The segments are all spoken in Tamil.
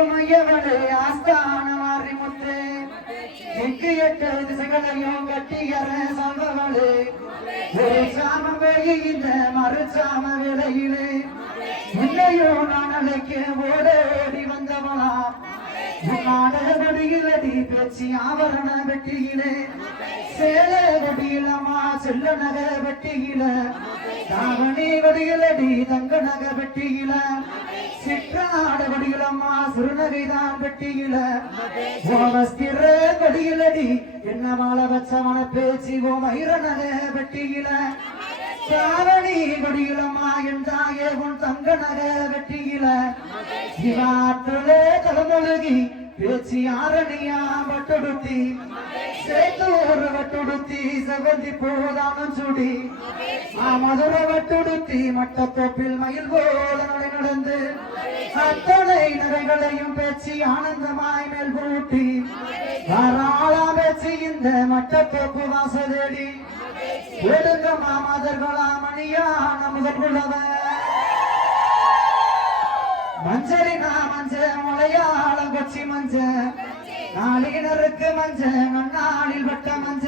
எங்குமையவளே ஆஸ்தான மாறி முத்தே எங்கு எட்டு திசைகளையும் கட்டியற சம்பவளே ஒரு சாம வெளியில மறுசாம விலையிலே இல்லையோ நான் அழைக்க ஓடோடி வந்தவளா உன்னாட வடியிலடி பேச்சு ஆவரண வெட்டியிலே சேல வடியிலமா செல்ல நக வெட்டியில தாவணி வடியிலடி தங்க நக வெட்டியில சிற்றாட வடியிலம்மா சிறுநகைதான் வெட்டியில ஓமஸ்திர வடியிலடி என்ன மாலை வச்சவன பேச்சு ஓ மயிர நக வெட்டியில தாவணி வடியிலம்மா என்றாயே உன் தங்க நக வெட்டியில சிவாத்துளே தலைமொழுகி பேச்சு ஆரணியா வட்டொடுத்தி சேத்தூர் வட்டொடுத்தி செவந்தி போதானம் சுடி மதுர வட்டொடுத்தி மட்டத்தோப்பில் மயில் போல நடந்து அத்தனை நகைகளையும் பேச்சு ஆனந்தமாய் மேல் பூட்டி தாராளா பேச்சு இந்த மட்டத்தோப்பு வாசதேடி எடுங்க மாமதர்களா மணியான முதற்குள்ளவர் மஞ்சளினா மஞ்ச மலையாளம் கொச்சி மஞ்ச நாளினருக்கு மஞ்ச நன்னாளில் வட்ட மஞ்ச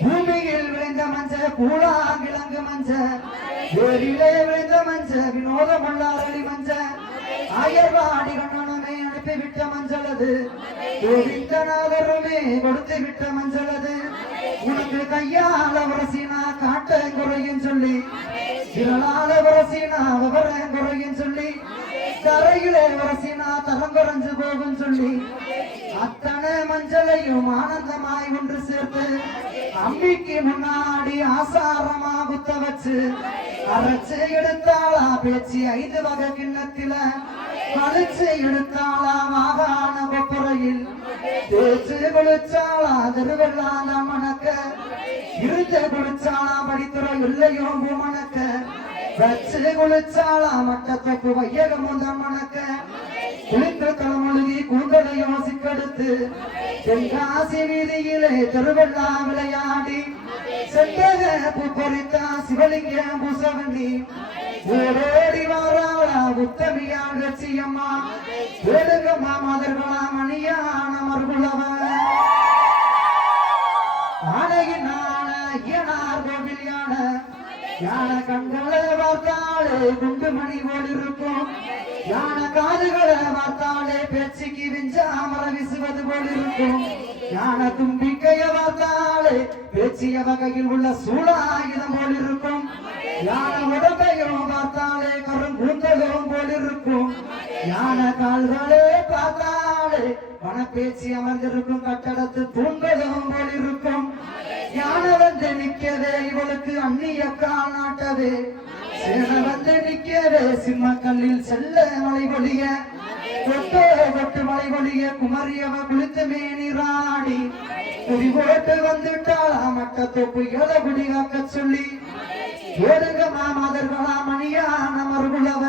பூமியில் விளைந்த மஞ்ச பூலாங்கிழங்கு மஞ்ச வேரிலே விளைந்த மஞ்ச வினோதமுள்ளாரளி மஞ்ச ஆயர்வாடி கண்ணனமே அனுப்பிவிட்ட மஞ்சள் அது கோவிந்தநாதருமே கொடுத்து விட்ட மஞ்சள் அது உனக்கு கையால வரசினா காட்ட குறையும் சொல்லி விரலால வரசினா விவரம் குறையும் சொல்லி தரையிலே வரசினா தரம் குறைஞ்சு போகும் சொல்லி அத்தனை மஞ்சளையும் ஆனந்தமாய் ஒன்று சேர்த்து அம்பிக்கு முன்னாடி ஆசாரமா குத்த வச்சு அரைச்சு எடுத்தாளா பேச்சு 5 வகை கிண்ணத்தில கழிச்சு எடுத்தாளா மாகாண கொப்புறையில் தேச்சு குளிச்சாளா திருவெள்ளாத மணக்க இருந்த குளிச்சாளா படித்துறை இல்லையோ மணக்க வச்சு குளிச்சாளா மட்டத்தொப்பு வையகம் மணக்க குளித்து களமொழுகி கூந்தலையோ சிக்கெடுத்து தென்காசி வீதியிலே திருவெள்ளா விளையாடி செட்டக பூ பறித்தா சிவலிங்க பூசவண்ணி ஓடோடி வாராளா உத்தமியான் லட்சியம்மா ஏழுங்க மாமதர்களா மணியான மறுபுலவன் ஆனையின் ஆன ஐயனார் கோவில் யானை கண்களை பார்த்தாலே குண்டு மணி போல் இருக்கும் யானை காதுகளை பார்த்தாலே பேச்சுக்கு விஞ்சாமர வீசுவது போல் இருக்கும் யானை தும்பிக்கைய பார்த்தாலே பேச்சிய வகையில் உள்ள சூழாயுதம் போல் இருக்கும் யானை உடம்பையும் பார்த்தாலே கருங்கூந்தலும் போல் இருக்கும் யானை கால்களே பார்த்தாலே வனப்பேச்சு அமர்ந்திருக்கும் கட்டடத்து தூண்களும் போல் இருக்கும் யானை வந்து நிக்கவே இவளுக்கு அந்நிய கால் நாட்டவே சேனை வந்து நிக்கவே சிம்மக்கல்லில் செல்ல மலை பொழிய தொட்டு மலை பொழிய குமரியவ குளித்து மேனி ராணி குடி போட்டு வந்துட்டாளா மட்டத்தொப்பு இளகுடி காக்க சொல்லி ஏடுங்க மாமதர்களா மணியான மறுகுலவ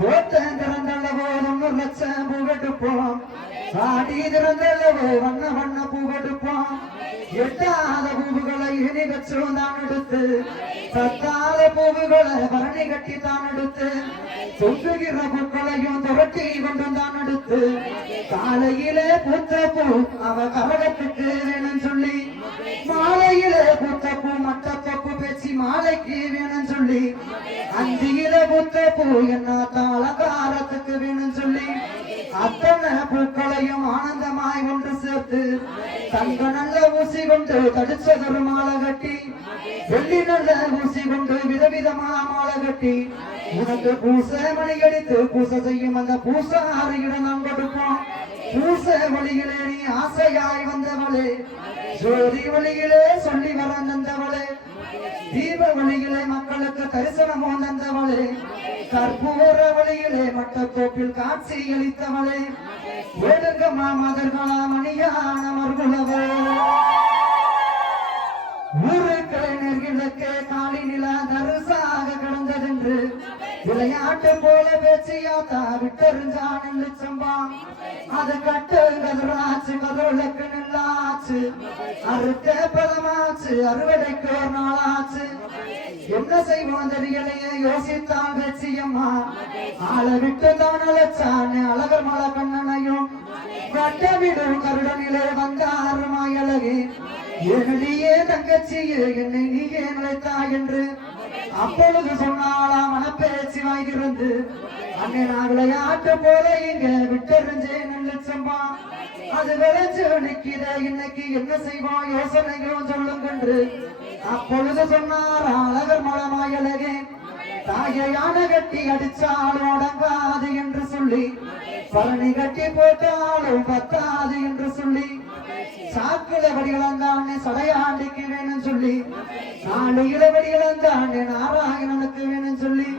தோட்டங்கிறந்தளவோ 1 லட்சம் பூவெடுப்போம் சாடி திறந்தளவோ வண்ண வண்ண பூவெடுப்போம் எட்டாத பூவுகளை இனி வச்சும் தான் எடுத்து சத்தாத பூவுகளை பரணி கட்டி தான் எடுத்து தொங்குகிற பூக்களையும் துரட்டி கொண்டும் தான் எடுத்து காலையிலே பூத்த பூ அவ கரகத்துக்கு வேணும் சொல்லி மாலையிலே பூத்த பூ மட்டத்தொப்பு பேச்சு மாலைக்கு வேணும் சொல்லி அந்தியில பூத்த பூ என்ன தாளகாரத்துக்கு வேணும் சொல்லி அத்தனை பூக்களையும் ஆனந்தமாய் ஒன்று சேர்த்து தங்க நல்ல ஊசி கொண்டு தடிச்சதொரு மாலை கட்டி வெள்ளி நல்ல ஊசி கொண்டு விதவிதமா மாலை கட்டி உனக்கு பூச மணி அடித்து பூச செய்யும் அந்த பூசாரியிடம் நாம் கொடுப்போம் பூச வழியிலே நீ ஆசையாய் வந்தவளே ஜோதி வழியிலே சொல்லி வர தந்தவளே தீப வழியிலே மக்களுக்கு தரிசனமோ தந்தவளே கற்பூர வழியிலே மட்டத்தோப்பில் காட்சி அளித்தவளே ஏடுங்க மாமதர்களா மணியான மறுகுலவே ஊருக்களை நெருகிழக்கே காலி நிலா தரிசாக கிடந்ததென்று விளையாட்டு போல பேச்சியாத்தா விட்டறிஞ்சான் சம்பா அது கட்டு கதிராச்சு கதிரொழுக்கு நெல்லாச்சு அறுக்க பதமாச்சு அறுவடைக்கு ஒரு நாளாச்சு என்ன செய்வோம் தெரியலையே யோசித்தான் பேச்சியம்மா ஆள விட்டு தான் அழைச்சான் அழகர் மலை கண்ணனையும் வட்டவிடும் கருடனிலே வந்தார் மாயழகே ஏனடியே தங்கச்சியே என்னை நீயே நினைத்தா என்று அப்பொழுது சொன்னாலாம் மனப்பேச்சு வாங்கிருந்து அன்னை நான் விளையாட்டு போல இங்க விட்டெறிஞ்சேன் நினைச்சம்மா அது விளைஞ்சு நிக்கிற இன்னைக்கு என்ன செய்வோம் யோசனையும் சொல்லுங்கன்று அப்பொழுது சொன்னார் அழகர் மலமாயழகே தாயான கட்டி அடிச்சாலும் அடங்காது என்று சொல்லி பழனி கட்டி போட்டாலும் பத்தாது என்று சொல்லி சாக்குல படி இழந்தானே சடையாண்டிக்கு வேணும் சொல்லி நாலு இளபடி இழந்தானே நாராயணனுக்கு வேணும் சொல்லி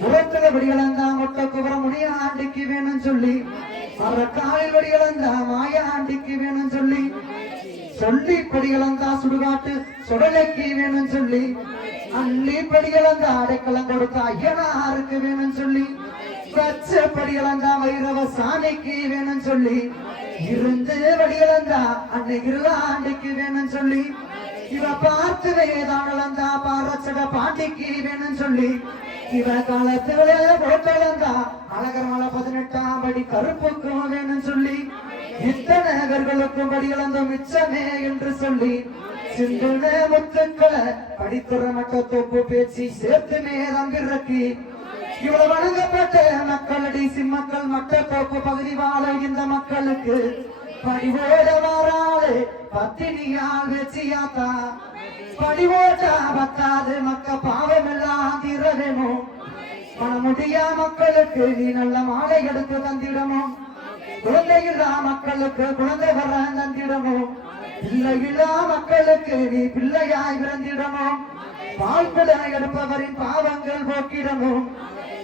புறத்துல படி இழந்தா மொட்டை குபர முனியாண்டிக்கு வேணும் சொல்லி மரக்காலில் படி இழந்தா மாயாண்டிக்கு வேணும் சொல்லி சொல்லி படி இழந்தா சுடுகாட்டு சுடலைக்கு வேணும் சொல்லி அள்ளி படி இழந்தா அடைக்கலம் கொடுத்தா ஐயனாருக்கு வேணும் சொல்லி பச்சை படி இழந்தா வைரவ சாமிக்கு வேணும் சொல்லி இருந்து வடி இழந்தா அன்னை இருளாண்டிக்கு வேணும் சொல்லி இவ பார்த்து வேதான் இழந்தா பாரச்சட பாண்டிக்கு வேணும் சொல்லி இவ காலத்துல போட்டளந்தா அழகர் மலை 18ஆம் படி கருப்புக்கும் வேணும் சொல்லி இத்தனை நகர்களுக்கும் படி இழந்த மிச்சமே என்று சொல்லி சிந்துன முத்துக்களை படித்துற மட்ட தொப்பு பேச்சு சேர்த்துமே தம்பிறக்கி இவ்வளவு வழங்கப்பட்ட மக்களடி சிம்மக்கள் மட்ட தோப்பு பகுதி வாழ இந்த மக்களுக்கு படிவோட வாராளே பத்தினியால் வெச்சியாத்தா படிவோட்டா பத்தாது மக்க பாவம் எல்லாம் தீர வேணும் மனமுடியா மக்களுக்கு நீ நல்ல மாலை எடுத்து தந்திடமும் குழந்தையில்லா மக்களுக்கு குழந்தை வர தந்திடமும் பிள்ளையில்லா மக்களுக்கு நீ பிள்ளையாய் பிறந்திடமும் பால்குட எடுப்பவரின் பாவங்கள் போக்கிடமும்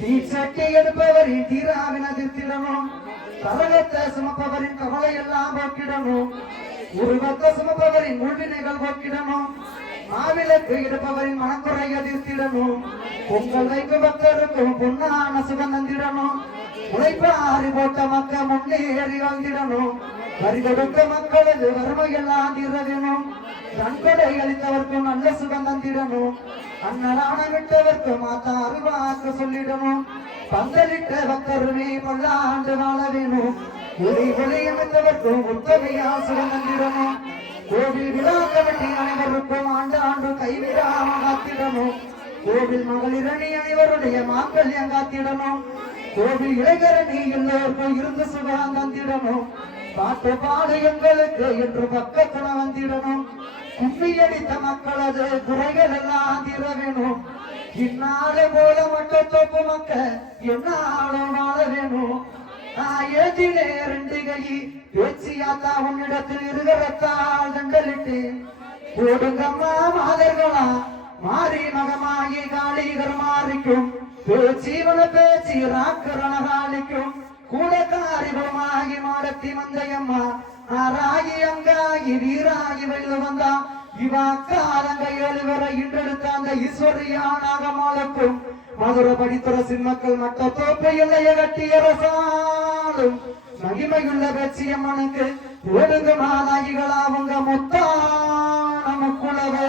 தீச்சட்டி எடுப்பவரின் தீராவின திருத்திடமும் கரகத்தை சுமப்பவரின் கவலை எல்லாம் போக்கிடமும் உருவத்தை சுமப்பவரின் முழ்வினைகள் போக்கிடமும் மாவிளக்கு எடுப்பவரின் மனக்குறைய தீர்த்திடமும் பொங்கல் வைக்கும் பக்தருக்கும் பொன்னான சுகம் தந்திடணும் உழைப்பாரி போட்ட மக்க முன்னேறி வாழ்ந்திடணும் வரி கொடுக்க மக்களது வறுமையெல்லாம் தீரவேணும் கண்கொடை அளித்தவர்க்கும் நல்ல சுகம் தந்திடணும் அன்னரான விட்டவர்க்கும் மாத்தா அருள்வாக்கு சொல்லிடணும் பந்தலிட்ட பக்தருமே பல்லாண்டு வாழ வேணும் ஒளி ஒளி அமைத்தவர்க்கும் உத்தமையா சுகம் தந்திடணும் கோவில் விழா கமிட்டி அனைவருக்கும் ஆண்டு கைவிடாம காத்திடணும் கோவில் மகளிரணி அனைவருடைய மாங்கல்யம் காத்திடணும் கோவில் இளைஞரணி எல்லோருக்கும் இருந்து சுகம் தந்திடணும் பாட்டு பாடு எங்களுக்கு என்று பக்கத்துல வந்திடணும் கும்மி அடித்த மக்களது குறைகள் எல்லாம் தீர வேணும் இந்நாளை போல மட்டத்தோப்பு மக்க என்னாலும் வாழ வேணும் ஏதிலே 2 கை பேச்சியாத்தா உன்னிடத்தில் இருகரத்தால் தண்டலிட்டு போடுங்கம்மா மாதர்களா மாறி மகமாயி காளிகர் மாறிக்கும் பேச்சீவன பேச்சி ராக்கரணகாலிக்கும் கூடக்காரிபுரமாகி மாடத்தி மந்தையம்மா ஆராகி அங்காகி வீராகி வயது வந்தா இவா காலங்க 7 வரை இன்றெடுத்த அந்த ஈஸ்வரியான மாலக்கும் மதுரை படித்துற சிம்மக்கள் மட்ட தோப்பை எல்லைய கட்டிய ரசாலும் மகிமையுள்ள பேச்சியம்மனுக்கு ஓடுங்க மாதாகிகளா அவங்க மொத்தா நமக்குள்ளவே